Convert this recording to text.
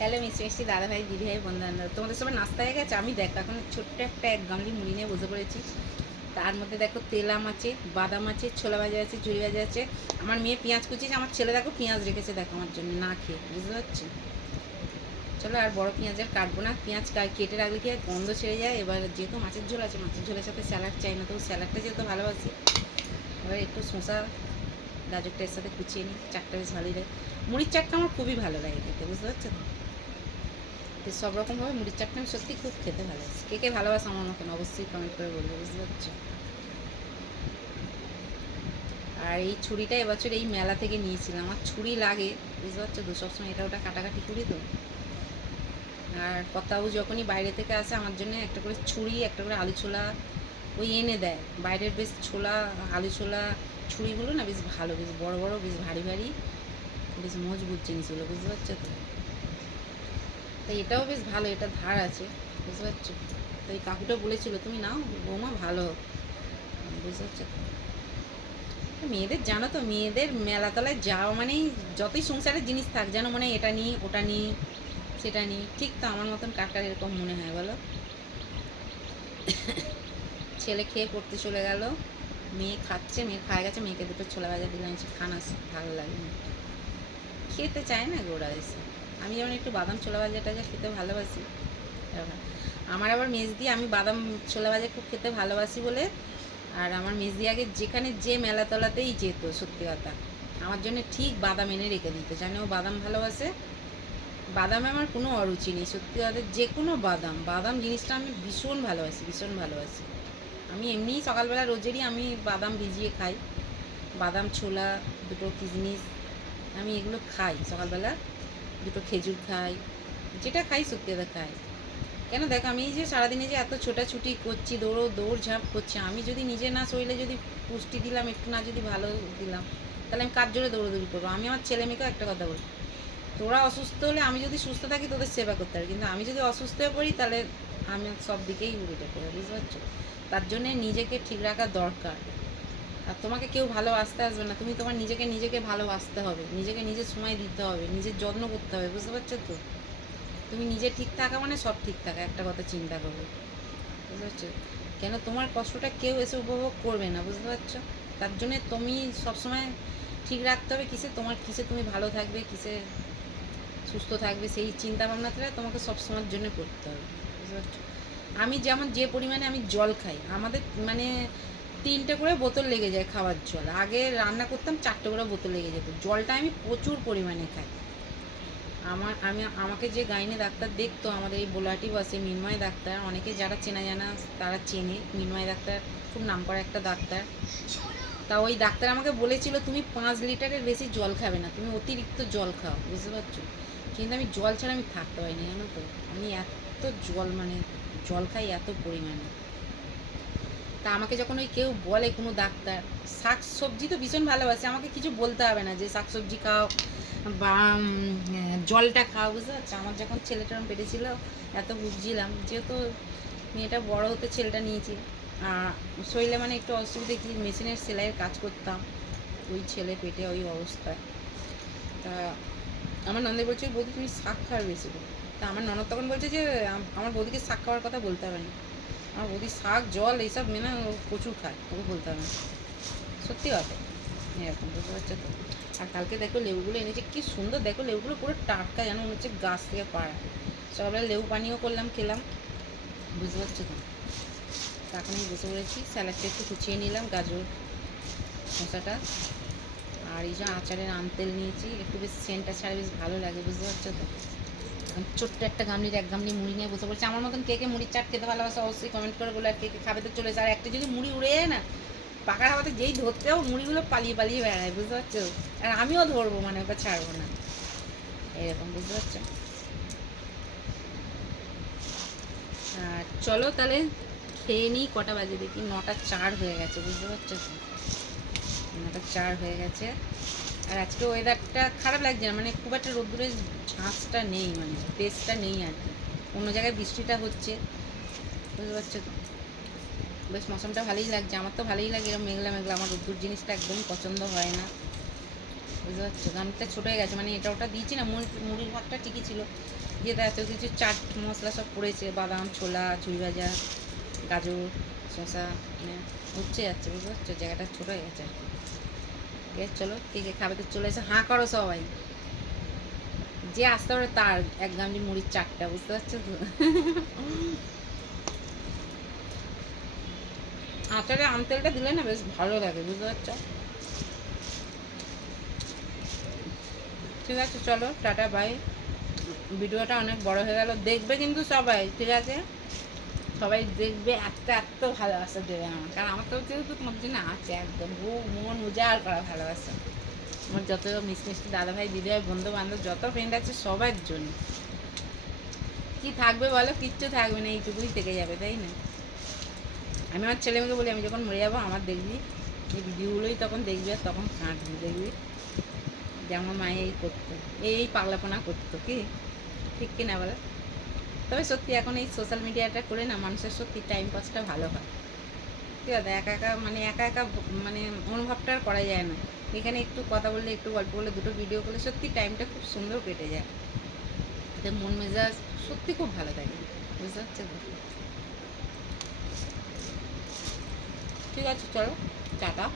Hello মিষ্টি মিষ্টি দাদাভাই দিদিভাই বন্ধুবান্ধব, তোমাদের সবাই নাস্তা হয়ে গেছে। আমি দেখো এখন ছোট্ট একটা এক গামলি মুড়ি নিয়ে বসে পড়েছি। তার মধ্যে দেখো তেলাম আছে, বাদাম আছে, ছোলা ভাজা আছে, ঝুড়ি ভাজা আছে। আমার মেয়ে পেঁয়াজ কুচিয়েছে, আমার ছেলে দেখো পেঁয়াজ রেখেছে দেখো আমার জন্য না খেয়ে, বুঝতে পারছি। চলো আর বড় পেঁয়াজের কাটবো না, পেঁয়াজ কেটে রাখলে কি গন্ধ ছেড়ে যায়। এবার যেহেতু মাছের ঝোল আছে, মাছের ঝোলের সাথে স্যালাড চাই না, তো স্যালাডটা যেহেতু ভালোবাসি, এবার একটু শসা গাজরটা এর সাথে কুচিয়ে নিই, চারটা বেশ ভালোই লাগে। মুড়ির চাটটা আমার খুবই ভালো লাগে খেতে, বুঝতে পারছো তো। তো সব রকমভাবে মুড়ির চাটনি আমি সত্যি খুব খেতে ভালোবাসি। কে কে ভালোবাসে আমার মতন অবশ্যই কমেন্ট করে বলবে, বুঝতে পারছো। আর এই ছুরিটা এবছর এই মেলা থেকে নিয়েছিলাম, আমার ছুরি লাগে, বুঝতে পারছো তো, সবসময় এটা ওটা কাটাকাটি করি তো। আর কথাও যখনই বাইরে থেকে আসে আমার জন্য একটা করে ছুরি, একটা করে আলু ছোলা ওই এনে দেয়। বাইরের বেশ ছোলা, আলু ছোলা ছুরিগুলো না বেশ ভালো, বেশ বড় বড়, বেশ ভারী ভারী, বেশ মজবুত জিনিসগুলো, বুঝতে পারছো তো। তাই এটাও বেশ ভালো, এটা ধার আছে, বুঝতে পারছো। তো এই কাকুটা বলেছিল তুমি নাও বৌমা ভালো, বুঝতে পারছো। মেয়েদের জানো তো, মেয়েদের মেলাতলায় যাওয়া মানেই যতই সংসারের জিনিস থাক যেন মনে হয় এটা নিই ওটা নিই সেটা নিই। ঠিক তো আমার মতন কাকার এরকম মনে হয় বলো। ছেলে খেয়ে পড়তে চলে গেল, মেয়ে খাচ্ছে, মেয়ে খায় গেছে, মেয়েকে দুটো ছোলা ভাজা দিলাম, খানা ভালো লাগে না, খেতে চায় না গোড়া এসে। আমি যেমন একটু বাদাম ছোলা ভাজা টাজা খেতে ভালোবাসি, আমার আবার মেজদি, আমি বাদাম ছোলা ভাজা খুব খেতে ভালোবাসি বলে, আর আমার মেজদি আগে যেখানে যে মেলাতলাতেই যেত সত্যি কথা আমার জন্য ঠিক বাদাম এনে রেখে দিত, জানে ও বাদাম ভালোবাসে। বাদামে আমার কোনো অরুচি নেই সত্যি কথা, যে কোনো বাদাম, বাদাম জিনিসটা আমি ভীষণ ভালোবাসি, ভীষণ ভালোবাসি। আমি এমনিই সকালবেলা রোজেরই আমি বাদাম ভিজিয়ে খাই, বাদাম ছোলা, দুটো কিশমিশ, আমি এগুলো খাই সকালবেলা, দুটো খেজুর খাই, যেটা খাই সত্যি কথা খাই। কেন দেখো আমি যে সারাদিনে যে এত ছোটাছুটি করছি, দৌড়ঝাঁপ করছি, আমি যদি নিজে না শরীরে যদি পুষ্টি দিলাম একটু, না যদি ভালো দিলাম, তাহলে আমি কার জোরে দৌড়দৌড়ি করবো। আমি আমার ছেলে মেয়েকেও একটা কথা বলি, তোরা অসুস্থ হলে আমি যদি সুস্থ থাকি তোদের সেবা করতে পারি, কিন্তু আমি যদি অসুস্থ হয়ে পড়ি তাহলে আমি সব দিকেই উল্টে পড়ে, বুঝতে পারছো। তার জন্যে নিজেকে ঠিক রাখা দরকার। আর তোমাকে কেউ ভালোবাসতে আসবে না, তুমি তোমার নিজেকে নিজেকে ভালোবাসতে হবে, নিজেকে নিজের সময় দিতে হবে, নিজের যত্ন করতে হবে, বুঝতে পারছো তো। তুমি নিজে ঠিক থাকা মানে সব ঠিক থাকা, একটা কথা চিন্তা করবে, বুঝতে পারছো। কেন তোমার কষ্টটা কেউ এসে উপভোগ করবে না, বুঝতে পারছো। তার জন্যে তুমি সবসময় ঠিক রাখতে হবে কিসে, তোমার কিসে তুমি ভালো থাকবে, কিসে সুস্থ থাকবে, সেই চিন্তা ভাবনাটা তোমাকে সবসময়ের জন্য করতে হবে, বুঝতে পারছো। আমি যেমন যে পরিমাণে আমি জল খাই, আমাদের মানে 3টে করে বোতল লেগে যায় খাওয়ার জল, আগে রান্না করতাম 4টে করে বোতল লেগে যেত, জলটা আমি প্রচুর পরিমাণে খাই। আমাকে যে গাইনি ডাক্তার দেখতো আমাদের এই বোলাটি বাসে, মিনময় ডাক্তার, অনেকে যারা চেনা জানা তারা চেনে, মিনময় ডাক্তার খুব নাম করা একটা ডাক্তার। তা ওই ডাক্তার আমাকে বলেছিল তুমি 5 লিটারের বেশি জল খাবে না, তুমি অতিরিক্ত জল খাও, বুঝতে পারছো। কিন্তু আমি জল ছাড়া আমি থাকতে পারি না, জানো তো। আমি এত জল মানে জল খাই এত পরিমাণে। তা আমাকে যখন ওই কেউ বলে কোনো ডাক্তার, শাক সবজি তো ভীষণ ভালোবাসে, আমাকে কিছু বলতে হবে না যে শাক সবজি খাও বা জলটা খাও, বুঝতে পারছো। আমার যখন ছেলেটা পেটে ছিল এত বুঝছিলাম, যেহেতু মেয়েটা বড় হতে ছেলেটা নিয়েছি, শরীরে মানে একটু অসুবিধে, কি মেশিনের সেলাইয়ের কাজ করতাম, ওই ছেলে পেটে ওই অবস্থায়। তা আমার ননদ বলছে বৌদি তুমি শাক খাওয়ার বেশি করে। তা আমার ননদ তখন বলছে যে আমার বৌদিকে শাক খাওয়ার কথা বলতে হবে না, আমার বৌদি শাক জল এইসব মেনে প্রচুর খায়, ওকে বলতে হবে না, সত্যি কথা এরকম, বুঝতে পারছো তো। আর কালকে দেখো লেবুগুলো এনেছে কি সুন্দর, দেখো লেবুগুলো পুরো টাটকা, যেন মনে হচ্ছে গাছ থেকে পাড়া। সকালবেলা লেবু পানিও করলাম, খেলাম, বুঝতে পারছো তো। এখন আমি বসে পড়েছি, স্যালাডটা একটু কুচিয়ে নিলাম, গাজর শসাটা, আর এই যে আচারের আমতেল নিয়েছি, একটু বেশ সেন্টটা ছাড়া বেশ ভালো লাগে, বুঝতে পারছো তো। ছোট্ট একটা গামলির এক গামলি মুড়ি নিয়ে বসে পড়ছে। আমার মতন কে কে মুড়ির চাট খেতে ভালোবাসে অবশ্যই কমেন্ট করে বলে, আর কে কে খাবে তো চলে যায়। আর একটা যদি মুড়ি উড়ে যায় না, পাকার হাওয়াতে যেই ধরতেও মুড়িগুলো পালিয়ে পালিয়ে বেড়ায়, বুঝতে পারছো। আর আমিও ধরবো, মানে ওটা ছাড়বো না, এরকম, বুঝতে পারছো। আর চলো তাহলে খেয়ে নিই, কটা বাজে দেখি, 9টা 4 হয়ে গেছে, বুঝতে পারছো তো, 9টা 4 হয়ে গেছে। আর আজকে ওয়েদারটা খারাপ লাগছে না, মানে খুব একটা রোদ্দুরের ঝাঁসটা নেই, মানে তেজটা নেই আর কি। অন্য জায়গায় বৃষ্টিটা হচ্ছে, বুঝতে পারছো তো। বেশ মৌসুমটা ভালোই লাগছে, আমার তো ভালোই লাগে এরকম মেঘলা মেঘলা, আমার রোদ্দুর জিনিসটা একদমই পছন্দ হয় না। বুঝতে পারছো, গানটা ছোটো হয়ে গেছে, মানে এটা ওটা দিয়েছি না, মুড়ির ভাতটা ঠিকই ছিল, দিয়ে এত কিছু চাট মশলা সব পড়েছে, বাদাম, ছোলা, ঝুড়ি ভাজা, গাজর, শসা, মানে উঠছে যাচ্ছে, বুঝতে পারছো, জায়গাটা ছোটো হয়ে গেছে। ঠিক আছে, চলো কে কে খাবে তো চলে এসে হাঁ করো সবাই, যে আসতে পারে তার এক গামলি মুড়ির চাটটা, বুঝতে পারছো তো। আচারে আমতেলটা দিলে না বেশ ভালো লাগে, বুঝতে পারছো। ঠিক আছে, চলো টাটা বাই। ভিডিওটা অনেক বড় হয়ে গেল, দেখবে কিন্তু সবাই, ঠিক আছে, সবাই দেখবে, এত এত ভালোবাসা দেবে আমার, কারণ আমার তো যেহেতু তোমার জন্য আছে একদম মন উজাড় করা ভালোবাসা। আমার যত মিষ্টি দাদাভাই, দিদিভাই, বন্ধু বান্ধব, যত ফ্রেন্ড আছে সবার জন্য। কি থাকবে বলো, কিচ্ছু থাকবে না, এইটুকুই থেকে যাবে, তাই না। আমি আমার ছেলে মেয়েকে বলি, আমি যখন মরে যাবো আমার দেখবি এই ভিডিওগুলোই তখন দেখবি, আর তখন কাঁদবি, দেখবি যে আমার মায়ে এই করতো, এই পাগলাপনা করতো, কি ঠিক কিনা বলো। তবে সত্যি এখন এই সোশ্যাল মিডিয়াটা করে না মানুষের সত্যি টাইম পাসটা ভালো হয়। ঠিক আছে, একা একা মানে একা একা মানে অনুভবটা আর করা যায় না। এখানে একটু কথা বললে, একটু গল্প করলে, দুটো ভিডিও করলে সত্যি টাইমটা খুব সুন্দর কেটে যায়, এতে মন মেজাজ সত্যি খুব ভালো থাকে, বুঝতে পারছো তো। ঠিক আছে, চলো টাটা।